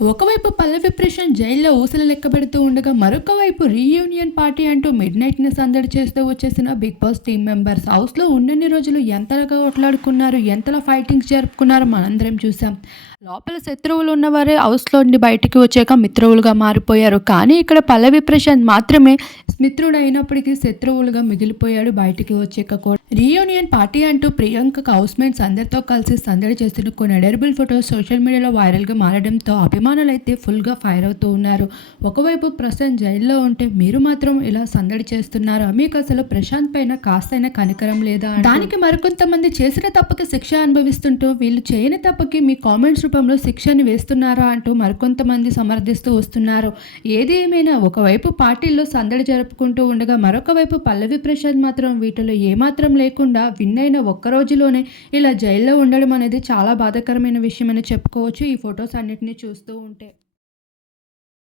ఒకవైపు పల్లవి ప్రశాంత్ జైల్లో ఊసలు లెక్కబెడుతూ ఉండగా మరొక వైపు రీయూనియన్ పార్టీ అంటూ మిడ్ నైట్ని సందడి చేస్తూ వచ్చేసిన బిగ్ బాస్ టీమ్ మెంబర్స్ హౌస్లో ఉన్నన్ని రోజులు ఎంతగా కొట్లాడుకున్నారు ఎంతలా ఫైటింగ్స్ జరుపుకున్నారో మనందరం చూసాం లోపల శత్రువులు ఉన్నవారే హౌస్లో నుండి బయటికి వచ్చాక మిత్రువులుగా మారిపోయారు. కానీ ఇక్కడ పల్లవి ప్రశాంత్ మాత్రమే మిత్రుడు అయినప్పటికీ శత్రువులుగా మిగిలిపోయాడు. బయటికి వచ్చాక కూడా రీయూనియన్ పార్టీ అంటూ ప్రియాంక హౌస్ మేట్స్ అందరితో కలిసి సందడి చేస్తున్న కొన్ని ఎడర్బుల్ ఫొటోస్ సోషల్ మీడియాలో వైరల్గా మారడంతో అభిమానులు అయితే ఫుల్గా ఫైర్ అవుతూ ఉన్నారు. ఒకవైపు ప్రశాంత్ జైల్లో ఉంటే మీరు మాత్రం ఇలా సందడి చేస్తున్నారు. మీకు అసలు ప్రశాంత్ పైన కాస్తైనా కనికరం లేదా దానికి మరికొంతమంది చేసిన తప్పకి శిక్ష అనుభవిస్తుంటూ వీళ్ళు చేయని తప్పకి మీ కామెంట్స్ రూపంలో శిక్షని వేస్తున్నారా అంటూ మరికొంతమంది సమర్థిస్తూ వస్తున్నారు. ఏది ఏమైనా ఒకవైపు పార్టీల్లో సందడి జరుపుకుంటూ ఉండగా మరొక వైపు పల్లవి ప్రశాంత్ మాత్రం వీటిలో ఏమాత్రం లేకుండా విన్ అయిన ఒక్క రోజులోనే ఇలా జైల్లో ఉండడం అనేది చాలా బాధాకరమైన విషయం అని చెప్పుకోవచ్చు. ఈ ఫొటోస్ అన్నిటిని చూస్తూ ఉంటే